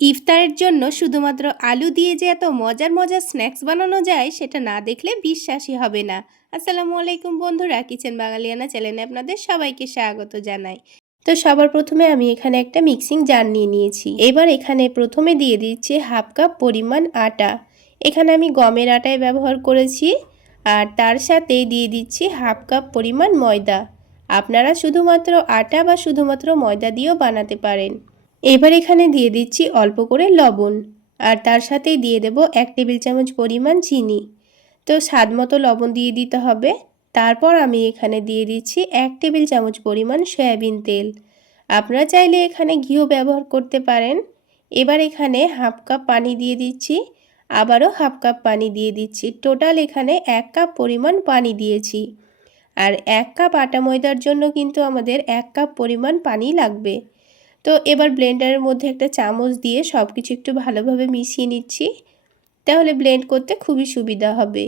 ইফতারের জন্য শুধুমাত্র আলু দিয়ে যে এত মজার মজার স্ন্যাক্স বানানো যায় সেটা না দেখলে বিশ্বাসই হবে না। আসসালামু আলাইকুম বন্ধুরা, কিচেন বাঙালিয়ানা চ্যানেলে আপনাদের সবাইকে স্বাগত জানাই। তো সবার প্রথমে আমি এখানে একটা মিক্সিং জার নিয়ে নিয়েছি। এবার এখানে প্রথমে দিয়ে দিচ্ছি হাফ কাপ পরিমাণ আটা। এখানে আমি গমের আটায় ব্যবহার করেছি। আর তার সাথে দিয়ে দিচ্ছি হাফ কাপ পরিমাণ ময়দা। আপনারা শুধুমাত্র আটা বা শুধুমাত্র ময়দা দিয়েও বানাতে পারেন। এবার এখানে দিয়ে দিচ্ছি অল্প করে লবণ, আর তার সাথেই দিয়ে দেব 1 টেবিল চামচ পরিমাণ চিনি। তো স্বাদ মতো লবণ দিয়ে দিতে হবে। তারপর আমি এখানে দিয়ে দিচ্ছি 1 টেবিল চামচ পরিমাণ সয়াবিন তেল। আপনারা চাইলে এখানে ঘিও ব্যবহার করতে পারেন। এবার এখানে হাফ কাপ পানি দিয়ে দিচ্ছি, আবারও হাফ কাপ পানি দিয়ে দিচ্ছি। টোটাল এখানে 1 কাপ পরিমাণ পানি দিয়েছি। আর 1 কাপ আটা ময়দার জন্য কিন্তু আমাদের 1 কাপ পরিমাণ পানি লাগবে। তো এবার ব্লেন্ডারের মধ্যে একটা চামচ দিয়ে সব কিছু একটু ভালোভাবে মিশিয়ে নিচ্ছি, তাহলে ব্লেন্ড করতে খুবই সুবিধা হবে।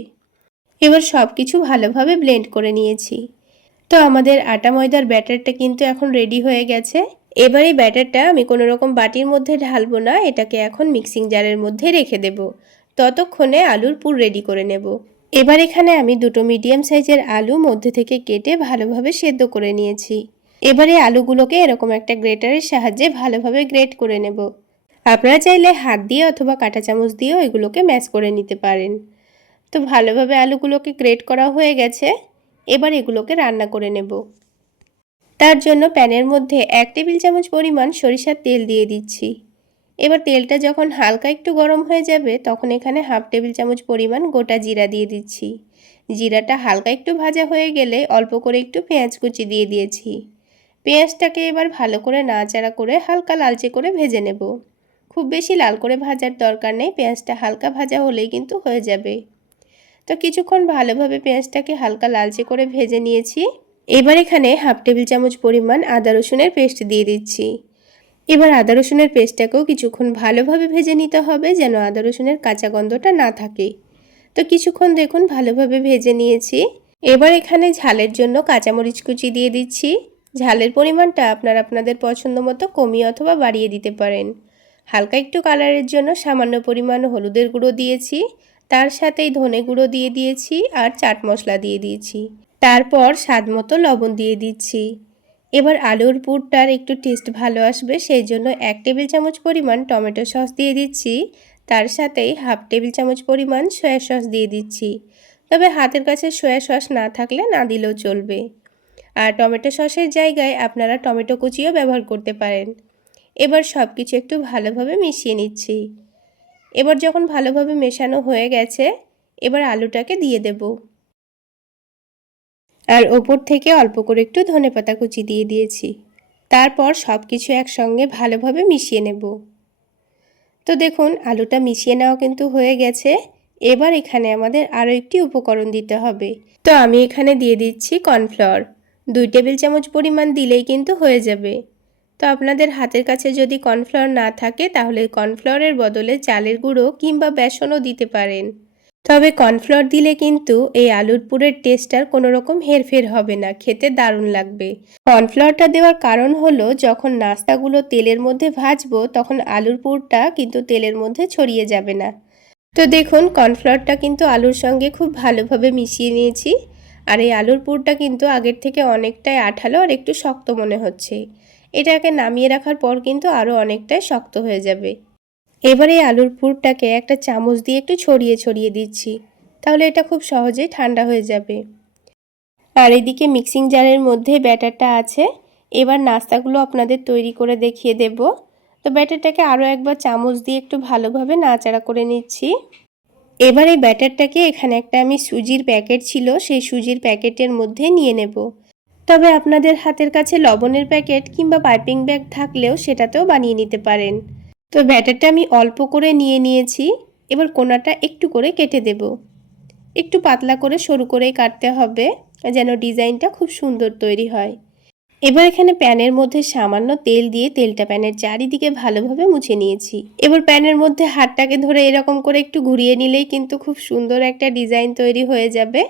এবার সব কিছু ভালোভাবে ব্লেন্ড করে নিয়েছি। তো আমাদের আটা ময়দার ব্যাটারটা কিন্তু এখন রেডি হয়ে গেছে। এবার এই ব্যাটারটা আমি কোনো রকম বাটির মধ্যে ঢালবো না, এটাকে এখন মিক্সিং জারের মধ্যে রেখে দেব। ততক্ষণে আলুর পুর রেডি করে নেব। এবার এখানে আমি দুটো মিডিয়াম সাইজের আলু মধ্যে থেকে কেটে ভালোভাবে সেদ্ধ করে নিয়েছি। এবারে আলুগুলোকে এরকম একটা গ্রেটারের সাহায্যে ভালোভাবে গ্রেট করে নেব। আপনারা চাইলে হাত দিয়ে অথবা কাঁটা চামচ দিয়েও এগুলোকে ম্যাশ করে নিতে পারেন। তো ভালোভাবে আলুগুলোকে গ্রেট করা হয়ে গেছে। এবার এগুলোকে রান্না করে নেব। তার জন্য প্যানের মধ্যে 1 টেবিল চামচ পরিমাণ সরিষার তেল দিয়ে দিচ্ছি। এবার তেলটা যখন হালকা একটু গরম হয়ে যাবে তখন এখানে হাফ টেবিল চামচ পরিমাণ গোটা জিরা দিয়ে দিচ্ছি। জিরাটা হালকা একটু ভাজা হয়ে গেলে অল্প করে একটু পেঁয়াজ কুচি দিয়ে দিয়েছি। পেঁয়াজটাকে এবার ভালো করে নাড়াচাড়া করে হালকা লালচে করে ভেজে নেব। খুব বেশি লাল করে ভাজার দরকার নেই, পেঁয়াজটা হালকা ভাজা হলেই কিন্তু হয়ে যাবে। তো কিছুক্ষণ ভালোভাবে পেঁয়াজটাকে হালকা লালচে করে ভেজে নিয়েছি। এবার এখানে হাফ টেবিল চামচ পরিমাণ আদা রসুনের পেস্ট দিয়ে দিচ্ছি। এবার আদা রসুনের পেস্টটাকেও কিছুক্ষণ ভালোভাবে ভেজে নিতে হবে, যেন আদা রসুনের কাঁচা গন্ধটা না থাকে। তো কিছুক্ষণ দেখুন ভালোভাবে ভেজে নিয়েছি। এবার এখানে ঝালের জন্য কাঁচামরিচ কুচি দিয়ে দিচ্ছি। ঝালের পরিমাণটা আপনারা আপনাদের পছন্দ মতো কমিয়ে অথবা বাড়িয়ে দিতে পারেন। হালকা একটু কালারের জন্য সামান্য পরিমাণ হলুদের গুঁড়ো দিয়েছি, তার সাথেই ধনে গুঁড়ো দিয়ে দিয়েছি আর চাট মশলা দিয়ে দিয়েছি। তারপর স্বাদ মতো লবণ দিয়ে দিচ্ছি। এবার আলুর পুরটার একটু টেস্ট ভালো আসবে সেই জন্য 1 টেবিল চামচ পরিমাণ টমেটো সস দিয়ে দিচ্ছি। তার সাথেই হাফ টেবিল চামচ পরিমাণ সয়া সস দিয়ে দিচ্ছি। তবে হাতের কাছে সয়া সস না থাকলে না দিলেও চলবে। আর টমেটো সসের জায়গায় আপনারা টমেটো কুচিও ব্যবহার করতে পারেন। এবার সব কিছু একটু ভালোভাবে মিশিয়ে নিচ্ছি। এবার যখন ভালোভাবে মেশানো হয়ে গেছে, এবার আলুটাকে দিয়ে দেব। আর ওপর থেকে অল্প করে একটু ধনেপাতা কুচি দিয়ে দিয়েছি। তারপর সব কিছু একসঙ্গে ভালোভাবে মিশিয়ে নেব। তো দেখুন আলুটা মিশিয়ে নেওয়া কিন্তু হয়ে গেছে। এবার এখানে আমাদের আরও একটি উপকরণ দিতে হবে। তো আমি এখানে দিয়ে দিচ্ছি কর্নফ্লাওয়ার। 2 টেবিল চামচ পরিমাণ দিলেই কিন্তু হয়ে যাবে। তো আপনাদের হাতের কাছে যদি কর্নফ্লাওয়ার না থাকে তাহলে কর্নফ্লাওয়ারের বদলে চালের গুঁড়ো কিংবা বেসনও দিতে পারেন। তবে কর্নফ্লাওয়ার দিলে কিন্তু এই আলুর পুরের টেস্টটার কোনো রকম হেরফের হবে না, খেতে দারুণ লাগবে। কর্নফ্লাওয়ারটা দেওয়ার কারণ হলো যখন নাস্তাগুলো তেলের মধ্যে ভাজবো তখন আলুর পুরটা কিন্তু তেলের মধ্যে ছড়িয়ে যাবে না। তো দেখুন কর্নফ্লাওয়ারটা কিন্তু আলুর সঙ্গে খুব ভালোভাবে মিশিয়ে নিয়েছি। আর এই আলুর পুরটা কিন্তু আগের থেকে অনেকটাই আঠালো আর একটু শক্ত মনে হচ্ছে। এটাকে নামিয়ে রাখার পর কিন্তু আরও অনেকটাই শক্ত হয়ে যাবে। এবারে আলুর পুরটাকে একটা চামচ দিয়ে একটু ছড়িয়ে ছড়িয়ে দিচ্ছি, তাহলে এটা খুব সহজেই ঠান্ডা হয়ে যাবে। আর এদিকে মিক্সিং জারের মধ্যে ব্যাটারটা আছে। এবার নাস্তাগুলো আপনাদের তৈরি করে দেখিয়ে দেব। তো ব্যাটারটাকে আরও একবার চামচ দিয়ে একটু ভালোভাবে নাড়াচাড়া করে নিচ্ছি। এবার এই ব্যাটারটাকে এখানে একটা আমি সুজির প্যাকেট ছিল সেই সুজির প্যাকেটের মধ্যে নিয়ে নেব। তবে আপনাদের হাতের কাছে লবণের প্যাকেট কিংবা পাইপিং ব্যাগ থাকলেও সেটাতেও বানিয়ে নিতে পারেন। তো ব্যাটারটা আমি অল্প করে নিয়ে নিয়েছি। এবার কোণাটা একটু করে কেটে দেব। একটু পাতলা করে সরু করেই কাটতে হবে, যেন ডিজাইনটা খুব সুন্দর তৈরি হয়। এবার এখানে প্যানের মধ্যে সামান্য তেল দিয়ে তেলটা প্যানের চারিদিকে ভালোভাবে মুছে নিয়েছি। এবার প্যানের মধ্যে হাতটাকে ধরে এরকম করে একটু ঘুরিয়ে নিলেই কিন্তু খুব সুন্দর একটা ডিজাইন তৈরি হয়ে যাবে।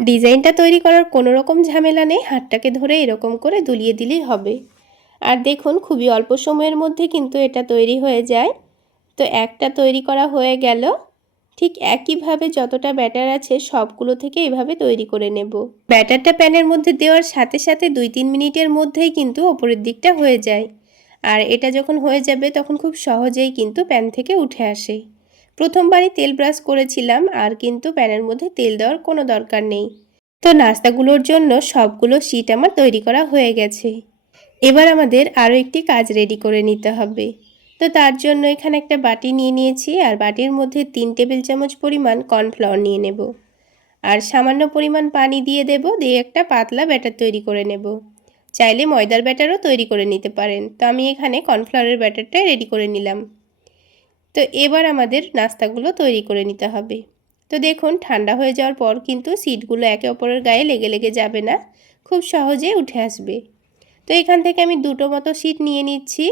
ডিজাইনটা তৈরি করার কোনো রকম ঝামেলা নেই, হাতটাকে ধরে এরকম করে দুলিয়ে দিলেই হবে। আর দেখুন খুবই অল্প সময়ের মধ্যে কিন্তু এটা তৈরি হয়ে যায়। তো একটা তৈরি করা হয়ে গেল। ঠিক একইভাবে যতটা ব্যাটার আছে সবগুলো থেকে এভাবে তৈরি করে নেব। ব্যাটারটা প্যানের মধ্যে দেওয়ার সাথে সাথে 2-3 মিনিটের মধ্যেই কিন্তু ওপরের দিকটা হয়ে যায়। আর এটা যখন হয়ে যাবে তখন খুব সহজেই কিন্তু প্যান থেকে উঠে আসে। প্রথমবারই তেল ব্রাশ করেছিলাম, আর কিন্তু প্যানের মধ্যে তেল দেওয়ার কোনো দরকার নেই। তো নাস্তাগুলোর জন্য সবগুলো শিট আমার তৈরি করা হয়ে গেছে। এবার আমাদের আরও একটি কাজ রেডি করে নিতে হবে। তো তার জন্য এখানে একটা বাটি নিয়ে নিয়েছি, আর বাটির মধ্যে 3 টেবিল চামচ পরিমাণ কর্নফ্লাওয়ার নিয়ে নেব। আর সামান্য পরিমাণ পানি দিয়ে দেব, দিয়ে একটা পাতলা ব্যাটার তৈরি করে নেব। চাইলে ময়দার ব্যাটারও তৈরি করে নিতে পারেন। তো আমি এখানে কর্নফ্লাওয়ারের ব্যাটারটা রেডি করে নিলাম। তো এবার আমাদের নাস্তাগুলো তৈরি করে নিতে হবে। তো দেখুন, ঠান্ডা হয়ে যাওয়ার পর কিন্তু সিটগুলো একে অপরের গায়ে লেগে লেগে যাবে না, খুব সহজেই উঠে আসবে। তো এখান থেকে আমি 2টো মতো সিট নিয়ে নিচ্ছি।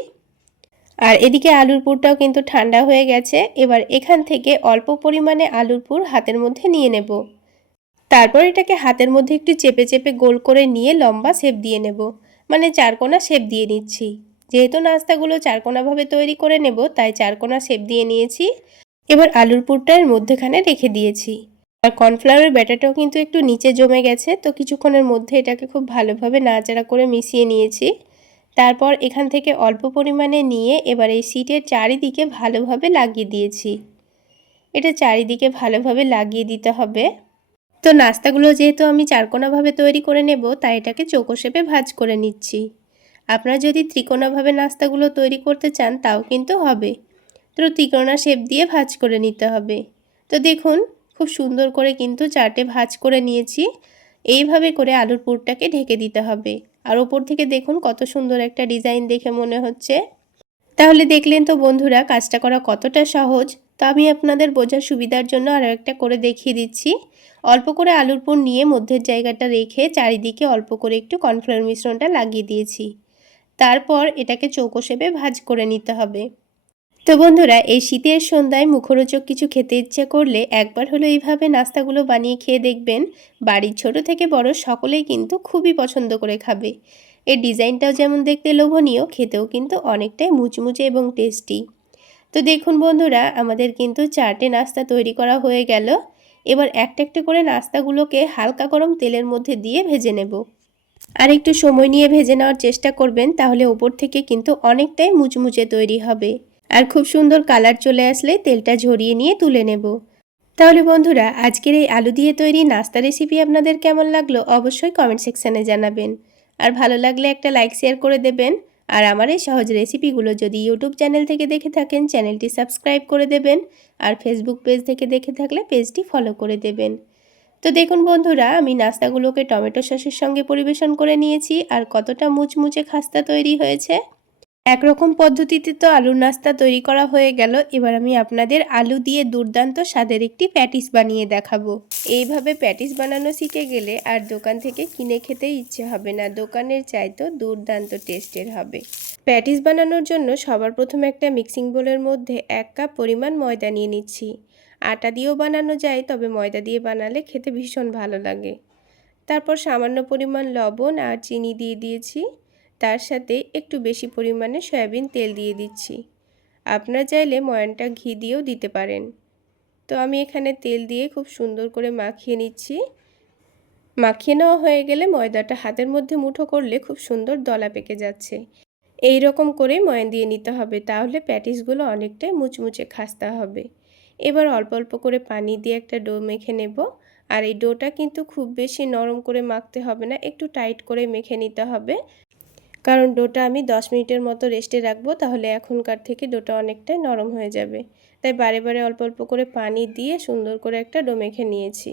আর এদিকে আলুর পুরটাও কিন্তু ঠান্ডা হয়ে গেছে। এবার এখান থেকে অল্প পরিমাণে আলুর পুর হাতের মধ্যে নিয়ে নেব। তারপর এটাকে হাতের মধ্যে একটু চেপে চেপে গোল করে নিয়ে লম্বা শেপ দিয়ে নেব, মানে চারকোনা শেপ দিয়ে নিচ্ছি। যেহেতু নাস্তাগুলো চারকোনাভাবে তৈরি করে নেব, তাই চারকোনা শেপ দিয়ে নিয়েছি। এবার আলুর পুরটা এর মধ্যেখানে রেখে দিয়েছি। আর কর্নফ্লাওয়ারের ব্যাটারটাও কিন্তু একটু নিচে জমে গেছে, তো কিছুক্ষণের মধ্যে এটাকে খুব ভালোভাবে নাড়াচাড়া করে মিশিয়ে নিয়েছি। তারপর এখান থেকে অল্প পরিমাণে নিয়ে এবার এই শিটের চারিদিকে ভালোভাবে লাগিয়ে দিয়েছি। এটা চারিদিকে ভালোভাবে লাগিয়ে দিতে হবে। তো নাস্তাগুলো যেহেতু আমি চারকোনাভাবে তৈরি করে নেব, তাই এটাকে চৌকো শেপে ভাঁজ করে নিচ্ছি। আপনারা যদি ত্রিকোণাভাবে নাস্তাগুলো তৈরি করতে চান তাও কিন্তু হবে। তো ত্রিকোণা শেপ দিয়ে ভাঁজ করে নিতে হবে। তো দেখুন, খুব সুন্দর করে কিন্তু চারটে ভাঁজ করে নিয়েছি। এইভাবে করে আলুর পুরটাকে ঢেকে দিতে হবে। আর ওপর থেকে দেখুন কত সুন্দর একটা ডিজাইন দেখে মনে হচ্ছে। তাহলে দেখলেন তো বন্ধুরা, কাজটা করা কতটা সহজ। তো আমি আপনাদের বোঝার সুবিধার জন্য আরও একটা করে দেখিয়ে দিচ্ছি। অল্প করে আলুর পুর নিয়ে মধ্যের জায়গাটা রেখে চারিদিকে অল্প করে একটু কর্নফ্লাওয়ার মিশ্রণটা লাগিয়ে দিয়েছি। তারপর এটাকে চৌকো শেপে ভাঁজ করে নিতে হবে। তো বন্ধুরা, এই শীতের সন্ধ্যায় মুখরোচক কিছু খেতে ইচ্ছে করলে একবার হলো এইভাবে নাস্তাগুলো বানিয়ে খেয়ে দেখবেন। বাড়ির ছোট থেকে বড় সকলেই কিন্তু খুবই পছন্দ করে খাবে। এর ডিজাইনটাও যেমন দেখতে লোভনীয়, খেতেও কিন্তু অনেকটাই মুচমুচে এবং টেস্টি। তো দেখুন বন্ধুরা, আমাদের কিন্তু 4টে নাস্তা তৈরি করা হয়ে গেল। এবার একটা একটা করে নাস্তাগুলোকে হালকা গরম তেলের মধ্যে দিয়ে ভেজে নেব। আর একটু সময় নিয়ে ভেজে নেওয়ার চেষ্টা করবেন, তাহলে ওপর থেকে কিন্তু অনেকটাই মুচমুচে তৈরি হবে। আর খুব সুন্দর কালার চলে আসলে তেলটা ঝরিয়ে নিয়ে তুলে নেব। তাহলে বন্ধুরা, আজকের এই আলু দিয়ে তৈরি নাস্তা রেসিপি আপনাদের কেমন লাগলো অবশ্যই কমেন্ট সেকশানে জানাবেন। আর ভালো লাগলে একটা লাইক শেয়ার করে দেবেন। আর আমার এই সহজ রেসিপিগুলো যদি ইউটিউব চ্যানেল থেকে দেখে থাকেন, চ্যানেলটি সাবস্ক্রাইব করে দেবেন। আর ফেসবুক পেজ থেকে দেখে থাকলে পেজটি ফলো করে দেবেন। তো দেখুন বন্ধুরা, আমি নাস্তাগুলোকে টমেটো সসের সঙ্গে পরিবেশন করে নিয়েছি, আর কতটা মুচমুচে খাস্তা তৈরি হয়েছে। একরকম পদ্ধতিতে তো আলুর নাস্তা তৈরি করা হয়ে গেল। এবার আমি আপনাদের আলু দিয়ে দুর্দান্ত স্বাদের একটি প্যাটিস বানিয়ে দেখাবো। এইভাবে প্যাটিস বানানো শিখে গেলে আর দোকান থেকে কিনে খেতে ইচ্ছে হবে না, দোকানের চাইতেও দুর্দান্ত টেস্টের হবে। প্যাটিস বানানোর জন্য সবার প্রথমে একটা মিক্সিং বোলের মধ্যে 1 কাপ পরিমাণ ময়দা নিয়ে নিচ্ছি। আটা দিয়েও বানানো যায়, তবে ময়দা দিয়ে বানালে খেতে ভীষণ ভালো লাগে। তারপর সামান্য পরিমাণ লবণ আর চিনি দিয়ে দিয়েছি। তার সাথে একটু বেশি পরিমাণে সয়াবিন তেল দিয়ে দিচ্ছি। আপনারা চাইলে ময়ানটা ঘি দিয়েও দিতে পারেন। তো আমি এখানে তেল দিয়ে খুব সুন্দর করে মাখিয়ে নিচ্ছি। মাখিয়ে নেওয়া হয়ে গেলে ময়দাটা হাতের মধ্যে মুঠো করলে খুব সুন্দর দলা পেকে যাচ্ছে। এই রকম করেই ময়ান দিয়ে নিতে হবে, তাহলে প্যাটিসগুলো অনেকটাই মুচমুচে খাস্তা হবে। এবার অল্প অল্প করে পানি দিয়ে একটা ডো মেখে নেব। আর এই ডোটা কিন্তু খুব বেশি নরম করে মাখতে হবে না, একটু টাইট করে মেখে নিতে হবে। কারণ ডোটা আমি 10 মিনিটের মতো রেস্টে রাখবো, তাহলে এখনকার থেকে ডোটা অনেকটাই নরম হয়ে যাবে। তাই বারে বারে অল্প অল্প করে পানি দিয়ে সুন্দর করে একটা ডো মেখে নিয়েছি।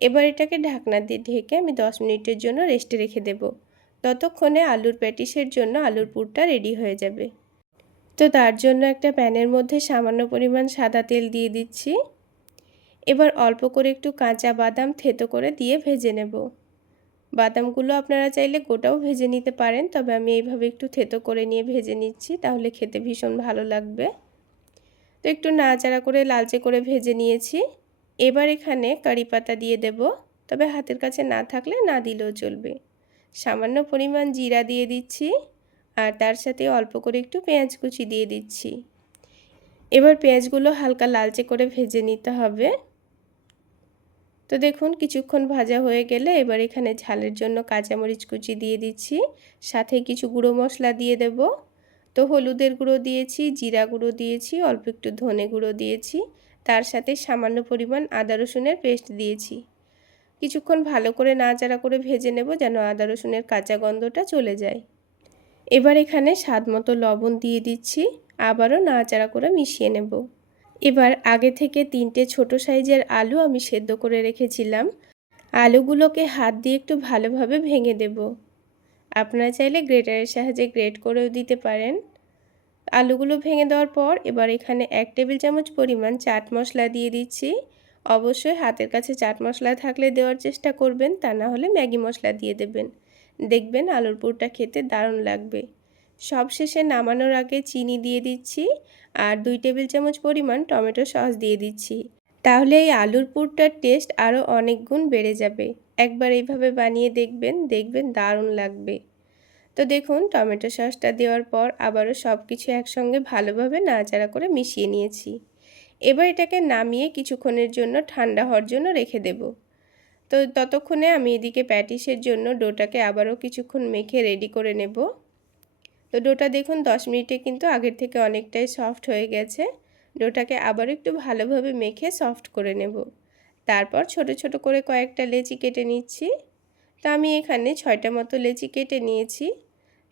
এবার এটাকে ঢাকনা দিয়ে ঢেকে আমি 10 মিনিটের জন্য রেস্টে রেখে দেব। ততক্ষণে আলুর প্যাটিসের জন্য আলুর পুরটা রেডি হয়ে যাবে। তো তার জন্য একটা প্যানের মধ্যে সামান্য পরিমাণ সাদা তেল দিয়ে দিচ্ছি। এবার অল্প করে একটু কাঁচা বাদাম থেতো করে দিয়ে ভেজে নেব। বাদামগুলো আপনারা চাইলে গোটাও ভেজে নিতে পারেন, তবে আমি এইভাবে একটু থেতো করে নিয়ে ভেজে নিচ্ছি, তাহলে খেতে ভীষণ ভালো লাগবে। তো একটু নাড়াচাড়া করে লালচে করে ভেজে নিয়েছি। এবার এখানে কারি পাতা দিয়ে দেব, তবে হাতের কাছে না থাকলে না দিলেও চলবে। সামান্য পরিমাণ জিরা দিয়ে দিচ্ছি, আর তার সাথে অল্প করে একটু পেঁয়াজ কুচি দিয়ে দিচ্ছি। এবার পেঁয়াজগুলো হালকা লালচে করে ভেজে নিতে হবে। তো দেখুন কিছুক্ষণ ভাজা হয়ে গেলে এবার এখানে ঝালের জন্য কাঁচামরিচ কুচি দিয়ে দিচ্ছি, সাথে কিছু গুঁড়ো মশলা দিয়ে দেব। তো হলুদের গুঁড়ো দিয়েছি, জিরা গুঁড়ো দিয়েছি, অল্প একটু ধনে গুঁড়ো দিয়েছি, তার সাথে সামান্য পরিমাণ আদা রসুনের পেস্ট দিয়েছি। কিছুক্ষণ ভালো করে নাড়াচাড়া করে ভেজে নেব যেন আদা রসুনের কাঁচা গন্ধটা চলে যায়। এবার এখানে স্বাদ মতো লবণ দিয়ে দিচ্ছি, আবারও নাড়াচাড়া করে মিশিয়ে নেব। এবার আগে থেকে 3টে ছোট সাইজের আলু আমি সেদ্ধ করে রেখেছিলাম। আলুগুলোকে হাত দিয়ে একটু ভালোভাবে ভেঙে দেব। আপনারা চাইলে গ্রেটারের সাহায্যে গ্রেট করেও দিতে পারেন। আলুগুলো ভেঙে দেওয়ার পর এবার এখানে 1 টেবিল চামচ পরিমাণ চাট মশলা দিয়ে দিচ্ছি। অবশ্যই হাতের কাছে চাট মশলা থাকলে দেওয়ার চেষ্টা করবেন, তা না হলে ম্যাগি মশলা দিয়ে দেবেন। দেখবেন আলুর পুরটা খেতে দারুণ লাগবে। সবশেষে নামানোর আগে চিনি দিয়ে দিচ্ছি আর 2 টেবিল চামচ পরিমাণ টমেটো সস দিয়ে দিচ্ছি। তাহলে এই আলুর পুরটার টেস্ট আরও অনেক গুণ বেড়ে যাবে। একবার এইভাবে বানিয়ে দেখবেন দারুণ লাগবে। তো দেখুন টমেটো সসটা দেওয়ার পর আবারও সব কিছু একসঙ্গে ভালোভাবে নাড়াচাড়া করে মিশিয়ে নিয়েছি। এবার এটাকে নামিয়ে কিছুক্ষণের জন্য ঠান্ডা হওয়ার জন্য রেখে দেব। তো ততক্ষণে আমি এদিকে প্যাটিসের জন্য ডোটাকে আবারও কিছুক্ষণ মেখে রেডি করে নেব। তো ডোটা দেখুন 10 মিনিটে কিন্তু আগের থেকে অনেকটাই সফট হয়ে গেছে। ডোটাকে আবার একটু ভালোভাবে মেখে সফট করে নেব। তারপর ছোট ছোট করে কয়েকটা লেচি কেটে নিচ্ছি। তো আমি এখানে 6টা মতো লেচি কেটে নিয়েছি।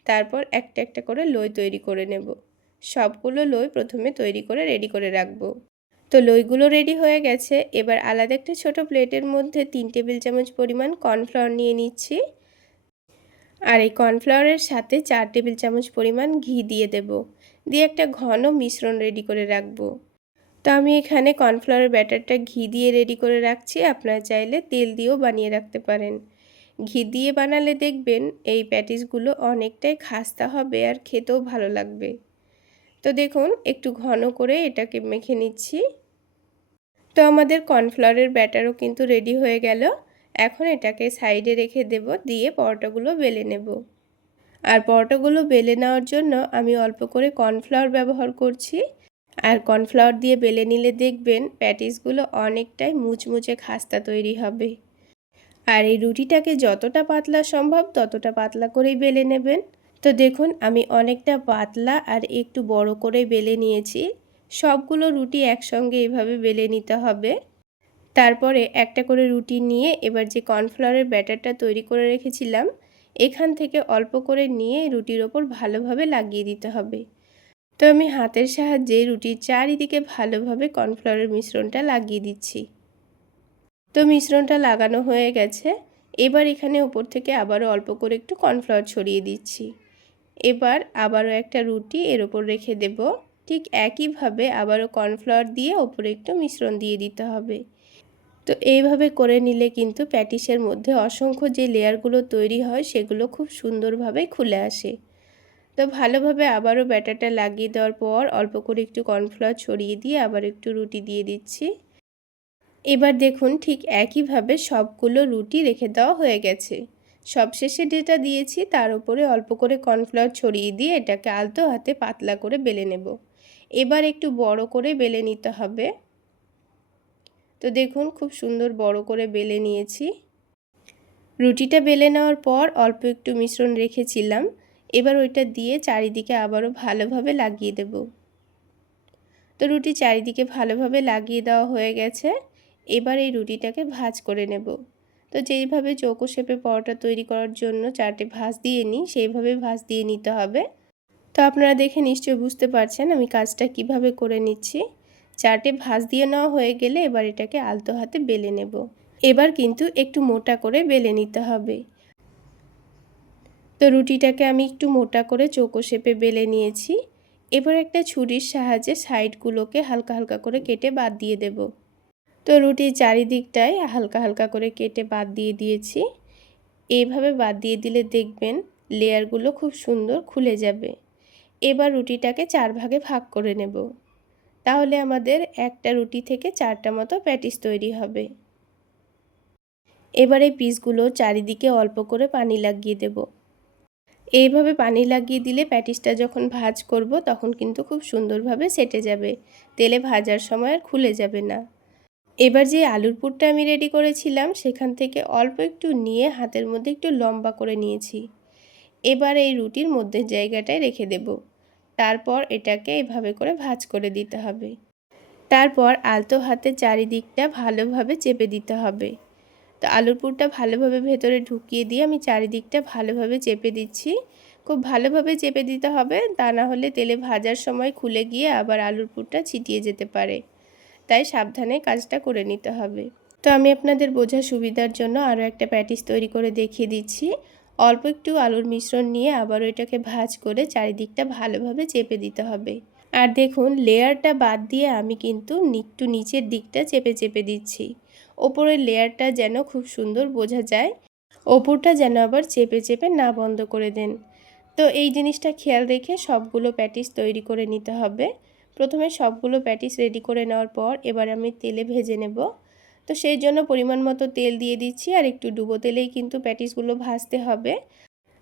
তারপর একটা একটা করে লই তৈরি করে নেব। সবগুলো লই প্রথমে তৈরি করে রেডি করে রাখব। তো লইগুলো রেডি হয়ে গেছে। এবার আলাদা একটা ছোট প্লেটের মধ্যে 3 টেবিল চামচ পরিমাণ কর্নফ্লাওয়ার নিয়ে নিচ্ছি। আর এই কর্নফ্লাওয়ারের সাথে 4 টেবিল চামচ পরিমাণ ঘি দিয়ে দেব। দিয়ে একটা ঘন মিশ্রণ রেডি করে রাখব। তো আমি এখানে কর্নফ্লাওয়ারের ব্যাটারটা ঘি দিয়ে রেডি করে রাখছি। আপনারা চাইলে তেল দিয়েও বানিয়ে রাখতে পারেন। ঘি দিয়ে বানালে দেখবেন এই প্যাটিসগুলো অনেকটাই খাস্তা হবে আর খেতেও ভালো লাগবে। তো দেখুন একটু ঘন করে এটাকে মেখে নিচ্ছি। তো আমাদের কর্নফ্লাওয়ারের ব্যাটারও কিন্তু রেডি হয়ে গেল। এখন এটাকে সাইডে রেখে দেব, দিয়ে পরোটাগুলো বেলে নেব। আর পরোটাগুলো বেলে নেওয়ার জন্য আমি অল্প করে কর্নফ্লাওয়ার ব্যবহার করছি। আর কর্নফ্লাওয়ার দিয়ে বেলে নিলে দেখবেন প্যাটিসগুলো অনেকটাই মুচমুচে খাস্তা তৈরি হবে। আর এই রুটিটাকে যতটা পাতলা সম্ভব ততটা পাতলা করেই বেলে নেবেন। তো দেখুন আমি অনেকটা পাতলা আর একটু বড় করে বেলে নিয়েছি। সবগুলো রুটি একসঙ্গে এভাবে বেলে নিতে হবে। তারপরে একটা করে রুটি নিয়ে এবার যে কর্নফ্লাওয়ারের ব্যাটারটা তৈরি করে রেখেছিলাম এখান থেকে অল্প করে নিয়ে রুটির ওপর ভালোভাবে লাগিয়ে দিতে হবে। তো আমি হাতের সাহায্যে রুটির চারিদিকে ভালোভাবে কর্নফ্লাওয়ারের মিশ্রণটা লাগিয়ে দিচ্ছি। তো মিশ্রণটা লাগানো হয়ে গেছে। এবার এখানে উপর থেকে আবারও অল্প করে একটু কর্নফ্লাওয়ার ছড়িয়ে দিচ্ছি। এবার আবারও একটা রুটি এর ওপর রেখে দেব। ঠিক একইভাবে আবারও কর্নফ্লাওয়ার দিয়ে ওপরে একটু মিশ্রণ দিয়ে দিতে হবে। তো এইভাবে করে নিলে কিন্তু প্যাটিসের মধ্যে অসংখ্য যে লেয়ারগুলো তৈরি হয় সেগুলো খুব সুন্দরভাবে খুলে আসে। তো ভালোভাবে আবারও ব্যাটারটা লাগিয়ে দেওয়ার পর অল্প করে একটু কর্নফ্লাওয়ার ছড়িয়ে দিয়ে আবার একটু রুটি দিয়ে দিচ্ছি। এবার দেখুন ঠিক একইভাবে সবগুলো রুটি রেখে দেওয়া হয়ে গেছে। সবশেষে যেটা দিয়েছি তার উপরে অল্প করে কর্নফ্লাওয়ার ছড়িয়ে দিয়ে এটাকে আলতো হাতে পাতলা করে বেলে নেব। এবার একটু বড় করে বেলে নিতে হবে। তো দেখুন খুব সুন্দর বড় করে বেলে নিয়েছি। রুটিটা বেলে নেওয়ার পর অল্প একটু মিশ্রণ রেখেছিলাম। এবার ওইটা দিয়ে চারিদিকে আবারও ভালোভাবে লাগিয়ে দেব। তো রুটি চারিদিকে ভালোভাবে লাগিয়ে দেওয়া হয়ে গেছে। এবার এই রুটিটাকে ভাঁজ করে নেব। তো যেইভাবে চৌকো শেপে পরোটা তৈরি করার জন্য 4টে ভাঁজ দিয়ে নিই সেইভাবে ভাঁজ দিয়ে নিতে হবে। তো আপনারা দেখে নিশ্চয়ই বুঝতে পারছেন আমি কাজটা কিভাবে করে নিচ্ছি। 4টে ভাঁজ দিয়ে নেওয়া হয়ে গেলে এবার এটাকে আলতো হাতে বেলে নেব। এবার কিন্তু একটু মোটা করে বেলে নিতে হবে। তো রুটিটাকে আমি একটু মোটা করে চৌকো শেপে বেলে নিয়েছি। এবার একটা ছুরির সাহায্যে সাইডগুলোকে হালকা হালকা করে কেটে বাদ দিয়ে দেব। তো রুটির চারিদিকটায় হালকা হালকা করে কেটে বাদ দিয়ে দিয়েছি। এইভাবে বাদ দিয়ে দিলে দেখবেন লেয়ারগুলো খুব সুন্দর খুলে যাবে। এবার রুটিটাকে 4 ভাগে ভাগ করে নেব। তাহলে আমাদের একটা রুটি থেকে 4টা মতো প্যাটিস তৈরি হবে। এবার এই পিসগুলো চারিদিকে অল্প করে পানি লাগিয়ে দেব। এইভাবে পানি লাগিয়ে দিলে প্যাটিসটা যখন ভাজ করব তখন কিন্তু খুব সুন্দরভাবে সেটে যাবে, তেলে ভাজার সময় আর খুলে যাবে না। এবার যে আলুর পুরটা আমি রেডি করেছিলাম সেখান থেকে অল্প একটু নিয়ে হাতের মধ্যে একটু লম্বা করে নিয়েছি। এবার এই রুটির মধ্যে জায়গাটায় রেখে দেব। তারপর এটাকে এভাবে করে ভাঁজ করে দিতে হবে। তারপর আলতো হাতে চারিদিকটা ভালোভাবে চেপে দিতে হবে। তো আলুর পুরটা ভালোভাবে ভেতরে ঢুকিয়ে দিয়ে আমি চারিদিকটা ভালোভাবে চেপে দিচ্ছি। খুব ভালোভাবে চেপে দিতে হবে, তা না হলে তেলে ভাজার সময় খুলে গিয়ে আবার আলুর পুরটা ছিটিয়ে যেতে পারে। তাই সাবধানে কাজটা করে নিতে হবে। তো আমি আপনাদের বোঝার সুবিধার জন্য আরও একটা প্যাটিস তৈরি করে দেখিয়ে দিচ্ছি। অল্প একটু আলুর মিশ্রণ নিয়ে আবারও এটাকে ভাঁজ করে চারিদিকটা ভালোভাবে চেপে দিতে হবে। আর দেখুন লেয়ারটা বাদ দিয়ে আমি কিন্তু একটু নিচের দিকটা চেপে চেপে দিচ্ছি। ওপরের লেয়ারটা যেন খুব সুন্দর বোঝা যায়, ওপরটা যেন আবার চেপে চেপে না বন্ধ করে দেন। তো এই জিনিসটা খেয়াল রেখে সবগুলো প্যাটিস তৈরি করে নিতে হবে। প্রথমে সবগুলো প্যাটিস রেডি করে নেওয়ার পর এবার আমি তেলে ভেজে নেব। তো সেই জন্য পরিমাণ মতো তেল দিয়ে দিচ্ছি, আর একটু ডুবো তেলেই কিন্তু প্যাটিসগুলো ভাজতে হবে।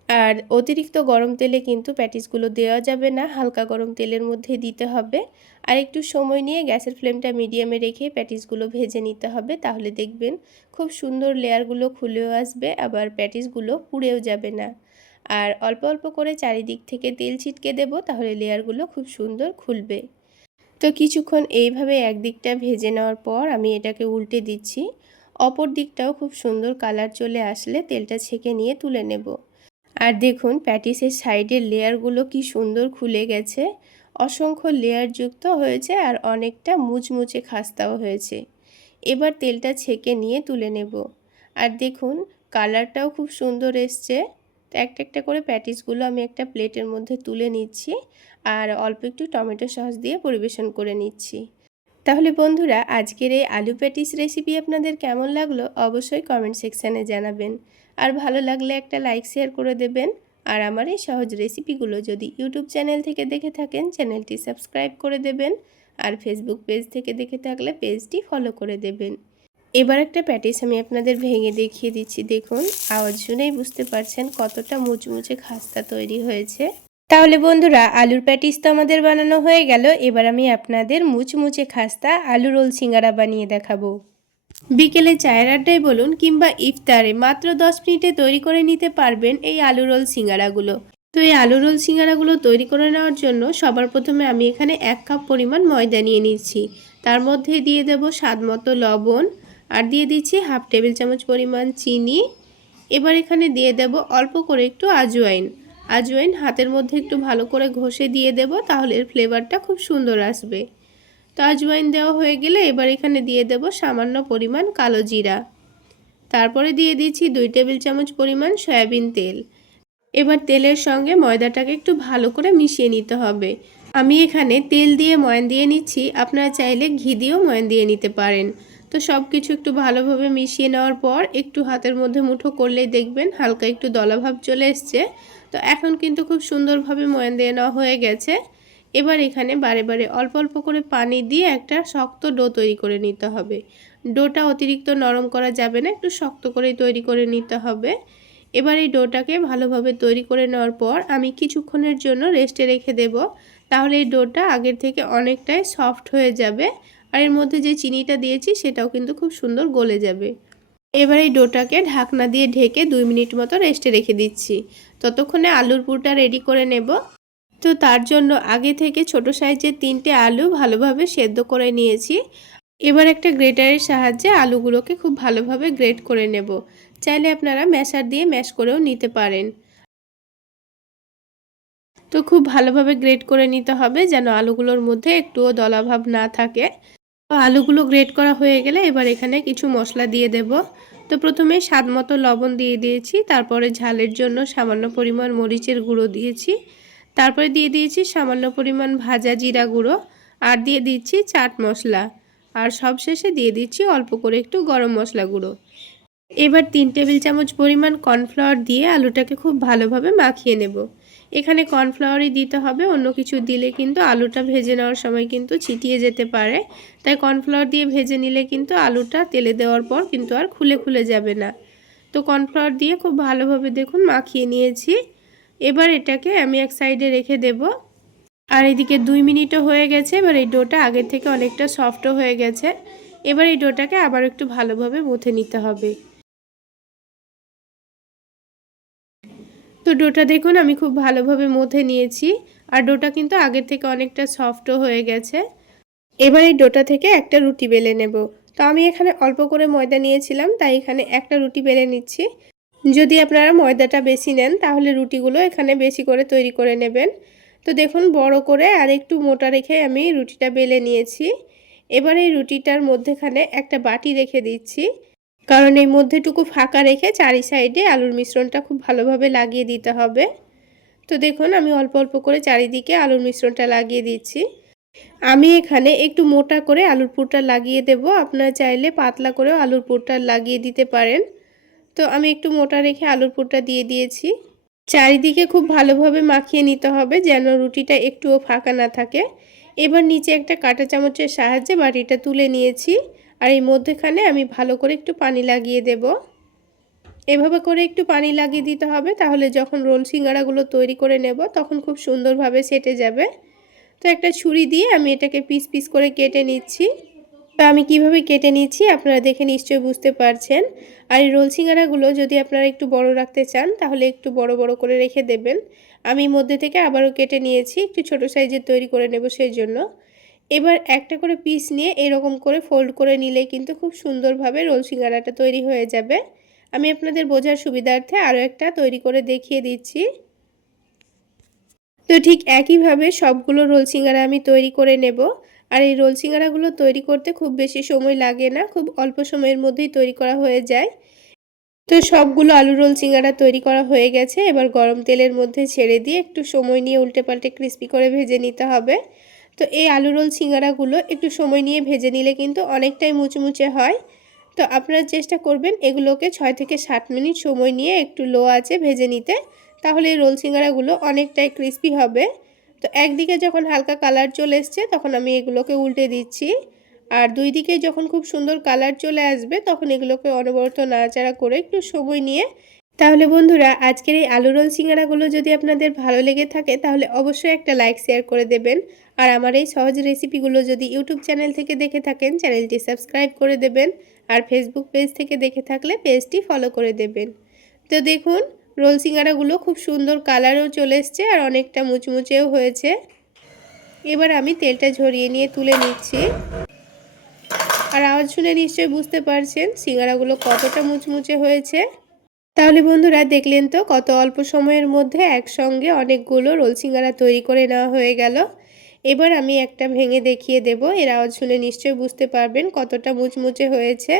আর অতিরিক্ত গরম তেলে কিন্তু প্যাটিসগুলো দেওয়া যাবে না, হালকা গরম তেলের মধ্যে দিতে হবে। আর একটু সময় নিয়ে গ্যাসের ফ্লেমটা মিডিয়ামে রেখে প্যাটিসগুলো ভেজে নিতে হবে, তাহলে দেখবেন খুব সুন্দর লেয়ারগুলো খুলেও আসবে, আবার প্যাটিসগুলো পুড়েও যাবে না। আর অল্প অল্প করে চারিদিক থেকে তেল ছিটকে দেব, তাহলে লেয়ারগুলো খুব সুন্দর খুলবে। তো কিছুক্ষণ এইভাবে একদিকটা ভেজে নেওয়ার পর আমি এটাকে উল্টে দিচ্ছি। অপর দিকটাও খুব সুন্দর কালার চলে আসলে তেলটা ছেঁকে নিয়ে তুলে নেব। আর দেখুন প্যাটিসের সাইডের লেয়ারগুলো কি সুন্দর খুলে গেছে, অসংখ্য লেয়ার যুক্ত হয়েছে আর অনেকটা মুচমুচে খাস্তাও হয়েছে। এবার তেলটা ছেঁকে নিয়ে তুলে নেব। আর দেখুন কালারটাও খুব সুন্দর এসছে। তো একটা একটা করে প্যাটিসগুলো আমি একটা প্লেটের মধ্যে তুলে নিচ্ছি আর অল্প একটু টমেটো সস দিয়ে পরিবেশন করে নিচ্ছি। তাহলে বন্ধুরা আজকের এই আলু প্যাটিস রেসিপি আপনাদের কেমন লাগলো অবশ্যই কমেন্ট সেকশানে জানাবেন। আর ভালো লাগলে একটা লাইক শেয়ার করে দেবেন। আর আমার এই সহজ রেসিপিগুলো যদি ইউটিউব চ্যানেল থেকে দেখে থাকেন চ্যানেলটি সাবস্ক্রাইব করে দেবেন, আর ফেসবুক পেজ থেকে দেখে থাকলে পেজটি ফলো করে দেবেন। এবার একটা প্যাটিস আমি আপনাদের ভেঙে দেখিয়ে দিচ্ছি। দেখুন আওয়াজ শুনেই বুঝতে পারছেন কতটা মুচমুচে খাস্তা তৈরি হয়েছে। তাহলে বন্ধুরা আলুর প্যাটিস তো আমাদের বানানো হয়ে গেল, এবার আমি আপনাদের মুচমুচে খাস্তা আলু রোল সিঙ্গারা বানিয়ে দেখাবো। বিকেলে চায়ের আড্ডায় বলুন কিংবা ইফতারে মাত্র 10 মিনিটে তৈরি করে নিতে পারবেন এই আলু রোল সিঙ্গারাগুলো। তো এই আলু রোল সিঙ্গারাগুলো তৈরি করে নেওয়ার জন্য সবার প্রথমে আমি এখানে 1 কাপ পরিমাণ ময়দা নিয়ে নিচ্ছি। তার মধ্যে দিয়ে দেব স্বাদ মতো লবণ, আর দিয়ে দিচ্ছি হাফ টেবিল চামচ পরিমাণ চিনি। এবার এখানে দিয়ে দেব অল্প করে একটু আজওয়াইন। আজওয়াইন হাতের মধ্যে একটু ভালো করে ঘষে দিয়ে দেব, তাহলে এর ফ্লেভারটা খুব সুন্দর আসবে। তো আজওয়াইন দেওয়া হয়ে গেলে এবার এখানে দিয়ে দেব সামান্য পরিমাণ কালো জিরা। তারপরে দিয়ে দিচ্ছি 2 টেবিল চামচ পরিমাণ সয়াবিন তেল। এবার তেলের সঙ্গে ময়দাটাকে একটু ভালো করে মিশিয়ে নিতে হবে। আমি এখানে তেল দিয়ে ময়ান দিয়ে নিচ্ছি, আপনারা চাইলে ঘি দিয়েও ময়ান দিয়ে নিতে পারেন। তো সব কিছু একটু ভালোভাবে মিশিয়ে নেওয়ার পর একটু হাতের মধ্যে মুঠো করলেই দেখবেন হালকা একটু দলাভাব চলে এসছে। তো এখন কিন্তু খুব সুন্দরভাবে ময়ান দিয়ে নেওয়া হয়ে গেছে। এবার এখানে বারে বারে অল্প অল্প করে পানি দিয়ে একটা শক্ত ডো তৈরি করে নিতে হবে। ডোটা অতিরিক্ত নরম করা যাবে না, একটু শক্ত করেই তৈরি করে নিতে হবে। এবার এই ডোটাকে ভালোভাবে তৈরি করে নেওয়ার পর আমি কিছুক্ষণের জন্য রেস্টে রেখে দেব, তাহলে এই ডোটা আগের থেকে অনেকটাই সফট হয়ে যাবে, আর এর মধ্যে যে চিনিটা দিয়েছি সেটাও কিন্তু খুব সুন্দর গলে যাবে। এবার এই ডোটাকে ঢাকনা দিয়ে ঢেকে 2 মিনিট মতো রেস্টে রেখে দিচ্ছি। ততক্ষণে আলুর পুরটা রেডি করে নেব। তো তার জন্য আগে থেকে ছোট সাইজের 3টে আলু ভালোভাবে সেদ্ধ করে নিয়েছি। এবার একটা গ্রেটারের সাহায্যে আলুগুলোকে খুব ভালোভাবে গ্রেট করে নেব। চাইলে আপনারা ম্যাশার দিয়ে ম্যাশ করেও নিতে পারেন। তো খুব ভালোভাবে গ্রেট করে নিতে হবে যেন আলুগুলোর মধ্যে একটুও দলাভাব না থাকে। তো আলুগুলো গ্রেট করা হয়ে গেলে এবার এখানে কিছু মশলা দিয়ে দেব। তো প্রথমে স্বাদ মতো লবণ দিয়ে দিয়েছি, তারপরে ঝালের জন্য সামান্য পরিমাণ মরিচের গুঁড়ো দিয়েছি, তারপরে দিয়ে দিয়েছি সামান্য পরিমাণ ভাজা জিরা গুঁড়ো, আর দিয়ে দিচ্ছি চাট মশলা, আর সবশেষে দিয়ে দিচ্ছি অল্প করে একটু গরম মশলা গুঁড়ো। এবার 3 টেবিল চামচ পরিমাণ কর্নফ্লাওয়ার দিয়ে আলুটাকে খুব ভালোভাবে মাখিয়ে নেব। এখানে কর্নফ্লাওয়ারই দিতে হবে, অন্য কিছু দিলে কিন্তু আলুটা ভেজে নেওয়ার সময় কিন্তু ছিটিয়ে যেতে পারে। তাই কর্নফ্লাওয়ার দিয়ে ভেজে নিলে কিন্তু আলুটা তেলে দেওয়ার পর কিন্তু আর খুলে খুলে যাবে না। তো কর্নফ্লাওয়ার দিয়ে খুব ভালোভাবে দেখুন মাখিয়ে নিয়েছি। এবার এটাকে আমি এক সাইডে রেখে দেব। আর এদিকে 2 মিনিটও হয়ে গেছে। এবার এই ডোটা আগের থেকে অনেকটা সফটও হয়ে গেছে। এবার এই ডোটাকে আবার একটু ভালোভাবে মথে নিতে হবে। তো ডোটা দেখুন আমি খুব ভালোভাবে মথে নিয়েছি। আর ডোটা কিন্তু আগের থেকে অনেকটা সফটও হয়ে গেছে। এবার এই ডোটা থেকে একটা রুটি বেলে নেব। তো আমি এখানে অল্প করে ময়দা নিয়েছিলাম, তাই এখানে একটা রুটি বেলে নিচ্ছি। যদি আপনারা ময়দাটা বেশি নেন তাহলে রুটিগুলো এখানে বেশি করে তৈরি করে নেবেন। তো দেখুন বড় করে আর একটু মোটা রেখে আমি রুটিটা বেলে নিয়েছি। এবার এই রুটিটার মধ্যেখানে একটা বাটি রেখে দিচ্ছি, কারণ এই মধ্যেটুকু ফাঁকা রেখে চারি সাইডে আলুর মিশ্রণটা খুব ভালোভাবে লাগিয়ে দিতে হবে। তো দেখুন আমি অল্প অল্প করে চারিদিকে আলুর মিশ্রণটা লাগিয়ে দিচ্ছি। আমি এখানে একটু মোটা করে আলুর পুরটা লাগিয়ে দেব। আপনারা চাইলে পাতলা করেও আলুর পুরটা লাগিয়ে দিতে পারেন। তো আমি একটু মোটা রেখে আলুর পুরটা দিয়ে দিয়েছি। চারিদিকে খুব ভালোভাবে মাখিয়ে নিতে হবে যেন রুটিটা একটুও ফাঁকা না থাকে। এবার নিচে একটা কাঁটা চামচের সাহায্যে বাটিটা তুলে নিয়েছি। আর এই মধ্যেখানে আমি ভালো করে একটু পানি লাগিয়ে দেব। এভাবে করে একটু পানি লাগিয়ে দিতে হবে, তাহলে যখন রোল সিঙ্গারাগুলো তৈরি করে নেব তখন খুব সুন্দরভাবে সেটে যাবে। তো একটা ছুরি দিয়ে আমি এটাকে পিস পিস করে কেটে নিচ্ছি। তো আমি কিভাবে কেটে নিচ্ছি আপনারা দেখে নিশ্চয়ই বুঝতে পারছেন। আর এই রোল সিঙ্গারাগুলো যদি আপনারা একটু বড় রাখতে চান তাহলে একটু বড় বড় করে রেখে দেবেন। আমি মধ্যে থেকে আবারও কেটে নিয়েছি, একটু ছোট সাইজের তৈরি করে নেব সেই জন্য। এবার একটা করে পিস নিয়ে এরকম করে ফোল্ড করে নিলে কিন্তু খুব সুন্দরভাবে রোল সিঙ্গারাটা তৈরি হয়ে যাবে। আমি আপনাদের বোঝার সুবিধার্থে আরও একটা তৈরি করে দেখিয়ে দিচ্ছি। তো ঠিক একইভাবে সবগুলো রোল সিঙ্গারা আমি তৈরি করে নেব। আর এই রোল সিঙ্গারাগুলো তৈরি করতে খুব বেশি সময় লাগে না, খুব অল্প সময়ের মধ্যেই তৈরি করা হয়ে যায়। তো সবগুলো আলু রোল সিঙ্গারা তৈরি করা হয়ে গেছে। এবার গরম তেলের মধ্যে ছেড়ে দিয়ে একটু সময় নিয়ে উল্টে পাল্টে ক্রিস্পি করে ভেজে নিতে হবে। তো এই আলু রোল সিঙ্গারাগুলো একটু সময় নিয়ে ভেজে নিলে কিন্তু অনেকটাই মুচমুচে হয়। তো আপনারা চেষ্টা করবেন এগুলোকে 6 থেকে 7 মিনিট সময় নিয়ে একটু লো আঁচে ভেজে নিতে, তাহলে এই রোল সিঙ্গারাগুলো অনেকটাই ক্রিস্পি হবে। তো একদিকে যখন হালকা কালার চলে এসছে তখন আমি এগুলোকে উল্টে দিচ্ছি। আর দুই দিকে যখন খুব সুন্দর কালার চলে আসবে তখন এগুলোকে অনবরত নাড়াচাড়া করে একটু সময় নিয়ে। তাহলে বন্ধুরা আজকের এই আলু রোল সিঙ্গারাগুলো যদি আপনাদের ভালো লেগে থাকে তাহলে অবশ্যই একটা লাইক শেয়ার করে দেবেন। আর আমার এই সহজ রেসিপিগুলো যদি ইউটিউব চ্যানেল থেকে দেখে থাকেন চ্যানেলটি সাবস্ক্রাইব করে দেবেন। আর ফেসবুক পেজ থেকে দেখে থাকলে পেজটি ফলো করে দেবেন। তো দেখুন রোল সিঙ্গারাগুলো খুব সুন্দর কালারও চলে এসছে আর অনেকটা মুচমুচেও হয়েছে। এবার আমি তেলটা ঝরিয়ে নিয়ে তুলে নিচ্ছি। আর আওয়াজ শুনে নিশ্চয়ই বুঝতে পারছেন সিঙ্গারাগুলো কতটা মুচমুচে হয়েছে। তাহলে বন্ধুরা দেখলেন তো কত অল্প সময়ের মধ্যে একসঙ্গে অনেকগুলো রোল সিঙ্গারা তৈরি করে নেওয়া হয়ে গেল। এবার আমি একটা ভেঙে দেখিয়ে দেব, এর আওয়াজ শুনে নিশ্চয়ই বুঝতে পারবেন কতটা মুচমুচে হয়েছে।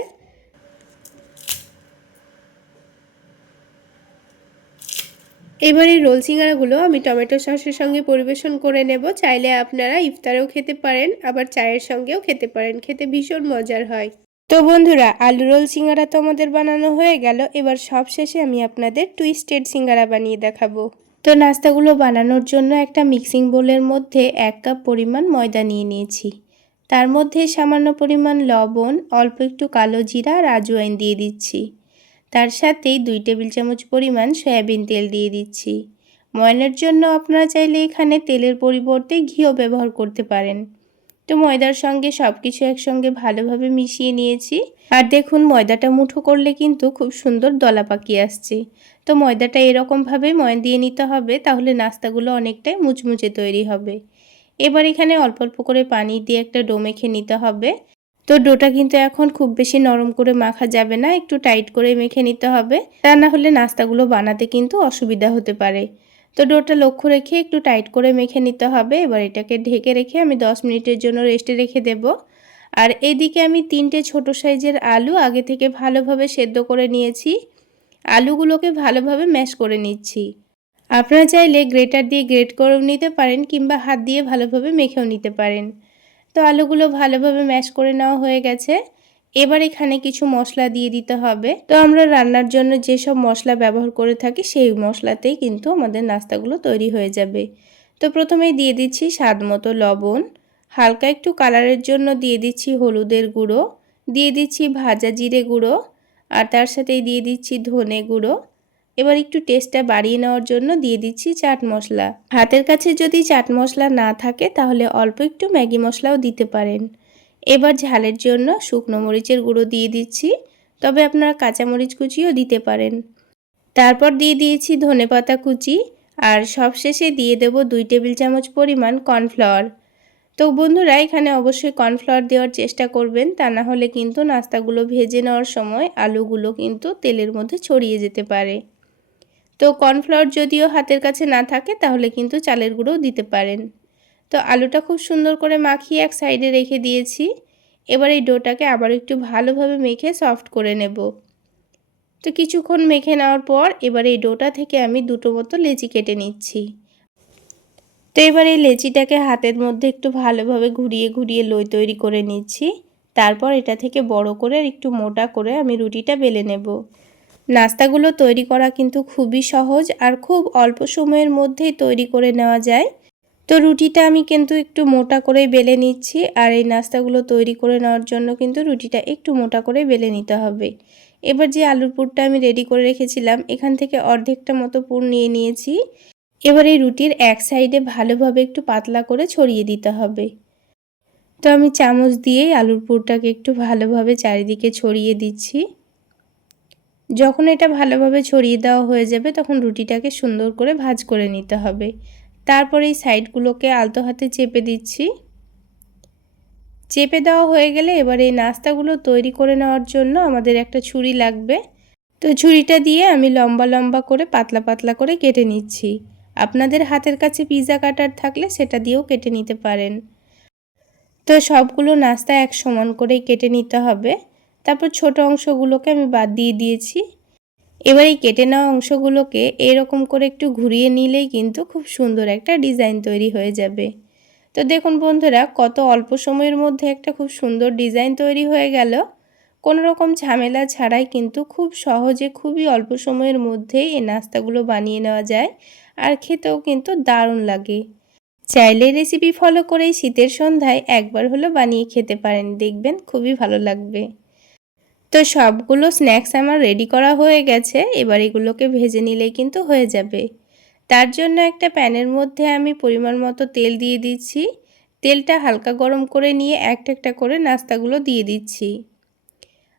এবার এই রোল সিঙ্গারাগুলো আমি টমেটো সসের সঙ্গে পরিবেশন করে নেব। চাইলে আপনারা ইফতারেও খেতে পারেন, আবার চায়ের সঙ্গেও খেতে পারেন, খেতে ভীষণ মজার হয়। তো বন্ধুরা আলু রোল সিঙ্গারা তো আমাদের বানানো হয়ে গেল। এবার সবশেষে আমি আপনাদের টুইস্টেড সিঙ্গারা বানিয়ে দেখাবো। তো নাস্তাগুলো বানানোর জন্য একটা মিক্সিং বোলের মধ্যে 1 কাপ পরিমাণ ময়দা নিয়ে নিয়েছি। তার মধ্যে সামান্য পরিমাণ লবণ, অল্প একটু কালো জিরা আর আজওয়াইন দিয়ে দিচ্ছি। তার সাথেই 2 টেবিল চামচ পরিমাণ সয়াবিন তেল দিয়ে দিচ্ছি। ময়ানের জন্য আপনারা চাইলে এখানে তেলের পরিবর্তে ঘিও ব্যবহার করতে পারেন। তো ময়দার সঙ্গে সব কিছু একসঙ্গে ভালোভাবে মিশিয়ে নিয়েছি। আর দেখুন ময়দাটা মুঠো করলে কিন্তু খুব সুন্দর দলা পাকিয়ে আসছে। তো ময়দাটা এরকমভাবে ময়ান দিয়ে নিতে হবে, তাহলে নাস্তাগুলো অনেকটাই মুচমুচে তৈরি হবে। এবার এখানে অল্প অল্প করে পানি দিয়ে একটা ডো মেখে নিতে হবে। তো ডোটা কিন্তু এখন খুব বেশি নরম করে মাখা যাবে না, একটু টাইট করে মেখে নিতে হবে, তা না হলে নাস্তাগুলো বানাতে কিন্তু অসুবিধা হতে পারে। তো ডোটা লক্ষ্য রেখে একটু টাইট করে মেখে নিতে হবে। এবার এটাকে ঢেকে রেখে আমি 10 মিনিটের জন্য রেস্টে রেখে দেব। আর এদিকে আমি 3টে ছোট সাইজের আলু আগে থেকে ভালোভাবে সেদ্ধ করে নিয়েছি। আলুগুলোকে ভালোভাবে ম্যাশ করে নিচ্ছি। আপনারা চাইলে গ্রেটার দিয়ে গ্রেট করেও নিতে পারেন কিংবা হাত দিয়ে ভালোভাবে মেখেও নিতে পারেন। তো আলুগুলো ভালোভাবে ম্যাশ করে নেওয়া হয়ে গেছে। এবার এখানে কিছু মশলা দিয়ে দিতে হবে। তো আমরা রান্নার জন্য যেসব মশলা ব্যবহার করে থাকি সেই মশলাতেই কিন্তু আমাদের নাস্তাগুলো তৈরি হয়ে যাবে। তো প্রথমেই দিয়ে দিচ্ছি স্বাদ মতো লবণ, হালকা একটু কালারের জন্য দিয়ে দিচ্ছি হলুদের গুঁড়ো, দিয়ে দিচ্ছি ভাজা জিরে গুঁড়ো, আর তার সাথেই দিয়ে দিচ্ছি ধনে গুঁড়ো, এবার একটু টেস্টটা বাড়িয়ে নেওয়ার জন্য দিয়ে দিচ্ছি চাট মশলা। হাতের কাছে যদি চাট মশলা না থাকে তাহলে অল্প একটু ম্যাগি মশলাও দিতে পারেন। এবার ঝালের জন্য শুকনো মরিচের গুঁড়ো দিয়ে দিচ্ছি, তবে আপনারা কাঁচামরিচ কুচিও দিতে পারেন। তারপর দিয়ে দিয়েছি ধনেপাতা কুচি আর সবশেষে দিয়ে দেব 2 টেবিল চামচ পরিমাণ কর্নফ্লাওয়ার। তো বন্ধুরা এখানে অবশ্যই কর্নফ্লাওয়ার দেওয়ার চেষ্টা করবেন, তা না হলে কিন্তু নাস্তাগুলো ভেজে নেওয়ার সময় আলুগুলো কিন্তু তেলের মধ্যে ছড়িয়ে যেতে পারে। তো কর্নফ্লাওয়ার যদিও হাতের কাছে না থাকে তাহলে কিন্তু চালের গুঁড়োও দিতে পারেন। তো আলুটা খুব সুন্দর করে মাখিয়ে এক সাইডে রেখে দিয়েছি। এবার এই ডোটাকে আবার একটু ভালোভাবে মেখে সফট করে নেব। তো কিছুক্ষণ মেখে নেওয়ার পর এবার এই ডোটা থেকে আমি দুটো মতো লেচি কেটে নিচ্ছি। তো এবার এই লেচিটাকে হাতের মধ্যে একটু ভালোভাবে ঘুরিয়ে ঘুরিয়ে লই তৈরি করে নিচ্ছি। তারপর এটা থেকে বড় করে আর একটু মোটা করে আমি রুটিটা বেলে নেব। নাস্তাগুলো তৈরি করা কিন্তু খুবই সহজ আর খুব অল্প সময়ের মধ্যেই তৈরি করে নেওয়া যায়। তো রুটিটা আমি কিন্তু একটু মোটা করেই বেলে নিচ্ছি, আর এই নাস্তাগুলো তৈরি করে নেওয়ার জন্য কিন্তু রুটিটা একটু মোটা করে বেলে নিতে হবে। এবার যে আলুর পুরটা আমি রেডি করে রেখেছিলাম এখান থেকে অর্ধেকটা মতো পুর নিয়ে নিয়েছি। এবার এই রুটির এক সাইডে ভালোভাবে একটু পাতলা করে ছড়িয়ে দিতে হবে। তো আমি চামচ দিয়েই আলুর পুরটাকে একটু ভালোভাবে চারিদিকে ছড়িয়ে দিচ্ছি। যখন এটা ভালোভাবে ছড়িয়ে দেওয়া হয়ে যাবে তখন রুটিটাকে সুন্দর করে ভাঁজ করে নিতে হবে। তারপর এই সাইডগুলোকে আলতো হাতে চেপে দিচ্ছি। চেপে দেওয়া হয়ে গেলে এবার এই নাস্তাগুলো তৈরি করে নেওয়ার জন্য আমাদের একটা ছুরি লাগবে। তো ছুরিটা দিয়ে আমি লম্বা লম্বা করে পাতলা পাতলা করে কেটে নিচ্ছি। আপনাদের হাতের কাছে পিৎজা কাটার থাকলে সেটা দিয়েও কেটে নিতে পারেন। তো সবগুলো নাস্তা এক সমান করেই কেটে নিতে হবে। তারপর ছোট অংশগুলোকে আমি বাদ দিয়ে দিয়েছি। এবার এই কেটে নেওয়া অংশগুলোকে এরকম করে একটু ঘুরিয়ে নিলেই কিন্তু খুব সুন্দর একটা ডিজাইন তৈরি হয়ে যাবে। তো দেখুন বন্ধুরা, কত অল্প সময়ের মধ্যে একটা খুব সুন্দর ডিজাইন তৈরি হয়ে গেল। কোনো রকম ঝামেলা ছাড়াই কিন্তু খুব সহজে খুবই অল্প সময়ের মধ্যেই এই নাস্তাগুলো বানিয়ে নেওয়া যায়, আর খেতেও কিন্তু দারুণ লাগে। চাইলে রেসিপি ফলো করেই শীতের সন্ধ্যায় একবার হলো বানিয়ে খেতে পারেন, দেখবেন খুবই ভালো লাগবে। তো সবগুলো স্ন্যাক্স আমার রেডি করা হয়ে গেছে। এবার এগুলোকে ভেজে নিলেই কিন্তু হয়ে যাবে। তার জন্য একটা প্যানের মধ্যে আমি পরিমাণ মতো তেল দিয়ে দিচ্ছি। তেলটা হালকা গরম করে নিয়ে একটা একটা করে নাস্তাগুলো দিয়ে দিচ্ছি।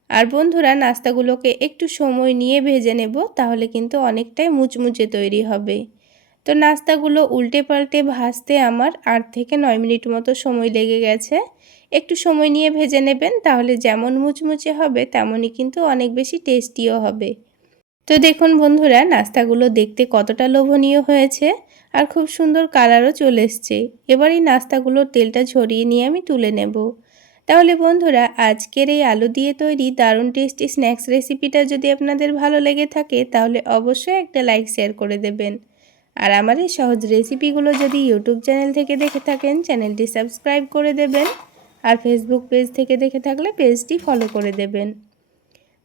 আর বন্ধুরা, নাস্তাগুলোকে একটু সময় নিয়ে ভেজে নেব, তাহলে কিন্তু অনেকটাই মুচমুচে তৈরি হবে। তো নাস্তাগুলো উল্টে পাল্টে ভাজতে আমার 8 থেকে 9 মিনিট মতো সময় লেগে গেছে। একটু সময় নিয়ে ভেজে নেবেন, তাহলে যেমন মুচমুচে হবে তেমনই কিন্তু অনেক বেশি টেস্টিও হবে। তো দেখুন বন্ধুরা, নাস্তাগুলো দেখতে কতটা লোভনীয় হয়েছে আর খুব সুন্দর কালারও চলে এসছে। এবার এই নাস্তাগুলোর তেলটা ঝরিয়ে নিয়ে আমি তুলে নেব। তাহলে বন্ধুরা, আজকের এই আলু দিয়ে তৈরি দারুণ টেস্টি স্ন্যাক্স রেসিপিটা যদি আপনাদের ভালো লেগে থাকে তাহলে অবশ্যই একটা লাইক শেয়ার করে দেবেন। আর আমার এই সহজ রেসিপিগুলো যদি ইউটিউব চ্যানেল থেকে দেখে থাকেন চ্যানেলটি সাবস্ক্রাইব করে দেবেন, আর ফেসবুক পেজ থেকে দেখে থাকলে পেজটি ফলো করে দেবেন।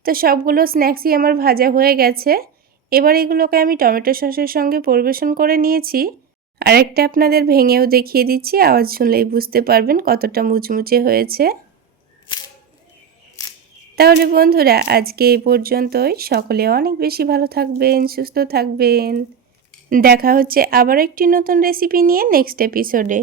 তো সবগুলো স্ন্যাক্সই আমার ভাজা হয়ে গেছে। এবার এগুলোকে আমি টমেটো সসের সঙ্গে পরিবেশন করে নিয়েছি। আরেকটা আপনাদের ভেঙেও দেখিয়ে দিচ্ছি, আওয়াজ শুনলেই বুঝতে পারবেন কতটা মুচমুচে হয়েছে। তাহলে বন্ধুরা, আজকে এই পর্যন্তই। সকলে অনেক বেশি ভালো থাকবেন, সুস্থ থাকবেন। দেখা হচ্ছে আবার একটি নতুন রেসিপি নিয়ে নেক্সট এপিসোডে।